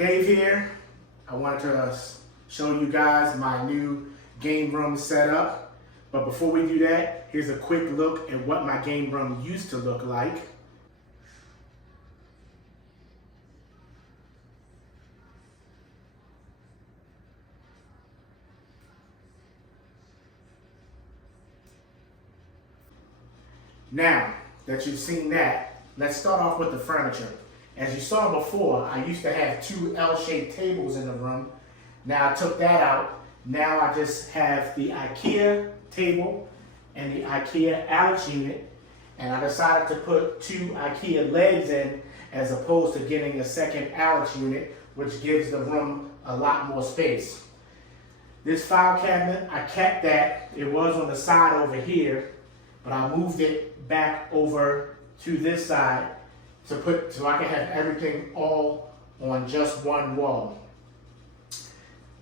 Dave here. I wanted to show you guys my new game room setup. But before we do that, here's a quick look at what my game room used to look like. Now that you've seen that, let's start off with the furniture. As you saw before, I used to have two L-shaped tables in the room. Now I took that out. Now I just have the IKEA table and the IKEA Alex unit. And I decided to put two IKEA legs in as opposed to getting a second Alex unit, which gives the room a lot more space. This file cabinet, I kept that. It was on the side over here, but I moved it back over to this side so I can have everything all on just one wall.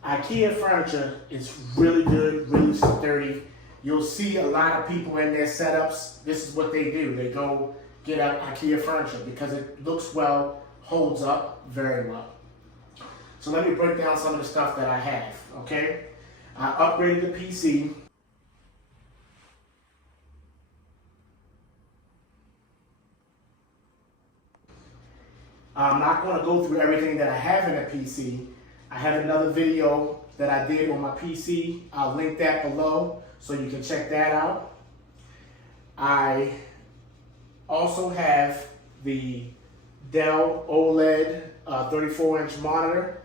IKEA furniture is really good, really sturdy. You'll see a lot of people in their setups, this is what they do. They go get out IKEA furniture because it looks well, holds up very well. So let me break down some of the stuff that I have, okay? I upgraded the PC. I'm not going to go through everything that I have in a PC. I have another video that I did on my PC. I'll link that below so you can check that out. I also have the Dell OLED 34-inch monitor.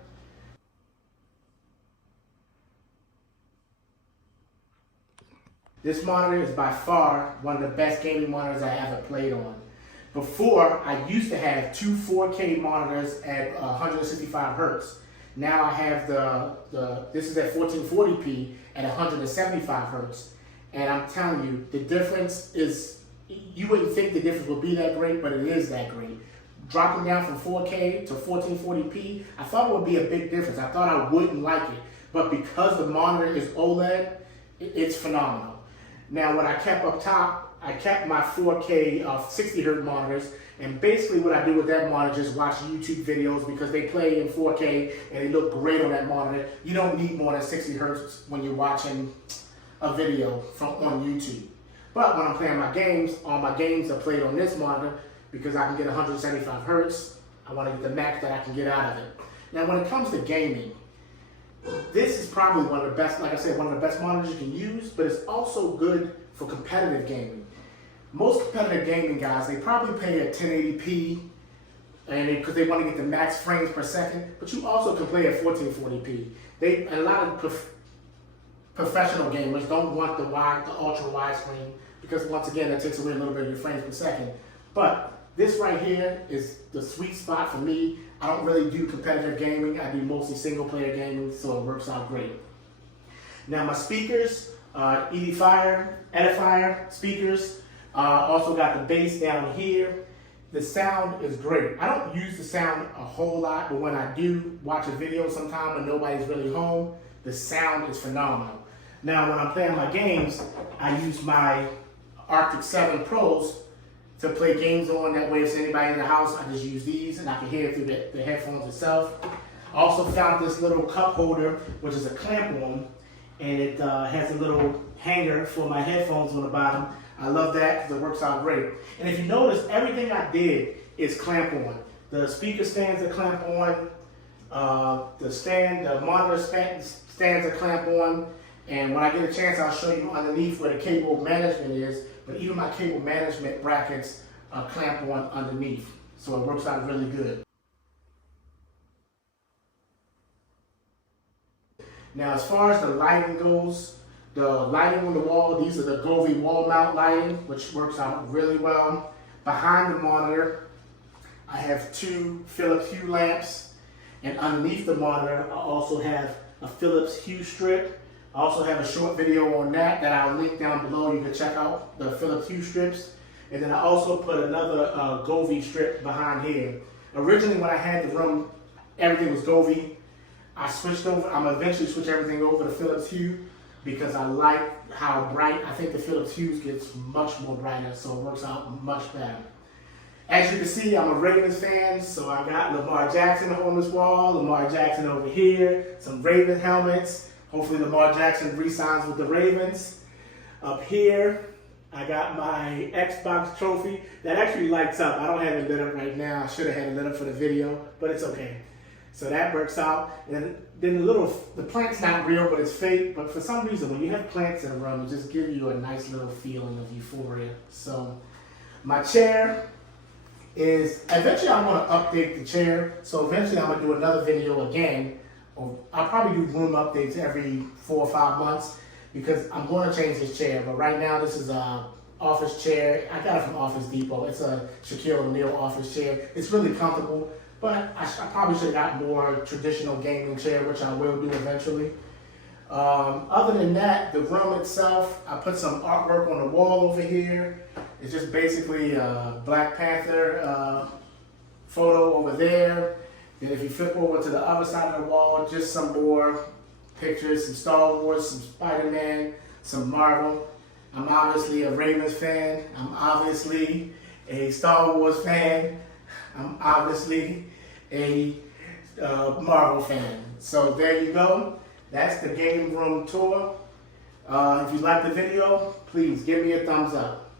This monitor is by far one of the best gaming monitors I ever played on. Before, I used to have two 4K monitors at 165 hertz. Now I have this is at 1440p at 175 hertz. And I'm telling you, the difference is, you wouldn't think the difference would be that great, but it is that great. Dropping down from 4K to 1440p, I thought it would be a big difference. I thought I wouldn't like it. But because the monitor is OLED, it's phenomenal. Now what I kept up top, I kept my 4K 60 hertz monitors, and basically what I do with that monitor is watch YouTube videos because they play in 4K and they look great on that monitor. You don't need more than 60 hertz when you're watching a video on YouTube. But when I'm playing my games, all my games are played on this monitor because I can get 175 hertz. I want to get the max that I can get out of it. Now when it comes to gaming, this is probably one of the best, like I said, one of the best monitors you can use, but it's also good for competitive gaming. Most competitive gaming guys, they probably pay at 1080p and because they want to get the max frames per second, but you also can play at 1440p. A lot of professional gamers don't want the ultra wide screen because once again, that takes away a little bit of your frames per second. But this right here is the sweet spot for me. I don't really do competitive gaming. I do mostly single player gaming, so it works out great. Now my speakers, Edifier speakers, also got the bass down here. The sound is great. I don't use the sound a whole lot, but when I do watch a video sometime when nobody's really home, the sound is phenomenal. Now when I'm playing my games, I use my Arctic 7 Pros to play games on. That way if there's anybody in the house, I just use these and I can hear it through the headphones itself. I also found this little cup holder, which is a clamp on, and it has a little hanger for my headphones on the bottom. I love that because it works out great. And if you notice, everything I did is clamp on. The speaker stands are clamp on. The monitor stands are clamp on. And when I get a chance, I'll show you underneath where the cable management is. But even my cable management brackets are clamp on underneath. So it works out really good. Now, as far as the lighting goes, the lighting on the wall, these are the Govee wall mount lighting, which works out really well. Behind the monitor, I have two Philips Hue lamps, and underneath the monitor, I also have a Philips Hue strip. I also have a short video on that I'll link down below. You can check out the Philips Hue strips. And then I also put another Govee strip behind here. Originally, when I had the room, everything was Govee. I switched over, I'm gonna eventually switch everything over to Philips Hue because I like how bright, I think the Philips Hue gets much more brighter, so it works out much better. As you can see, I'm a Ravens fan, so I got Lamar Jackson on this wall, Lamar Jackson over here, some Ravens helmets. Hopefully Lamar Jackson re-signs with the Ravens. Up here, I got my Xbox trophy that actually lights up. I don't have it lit up right now. I should have had it lit up for the video, but it's okay. So that works out. And then the plant's not real, but it's fake. But for some reason, when you have plants in a room, it just gives you a nice little feeling of euphoria. So my chair is, eventually I want to update the chair. So eventually I'm going to do another video again. I'll probably do room updates every 4 or 5 months because I'm going to change this chair. But right now this is a office chair. I got it from Office Depot. It's a Shaquille O'Neal office chair. It's really comfortable, but I probably should have got more traditional gaming chair, which I will do eventually. Other than that, the room itself, I put some artwork on the wall over here. It's just basically a Black Panther photo over there. And if you flip over to the other side of the wall, just some more pictures, some Star Wars, some Spider-Man, some Marvel. I'm obviously a Ravens fan. I'm obviously a Star Wars fan. I'm obviously a Marvel fan. So there you go. That's the Game Room Tour. If you like the video, please give me a thumbs up.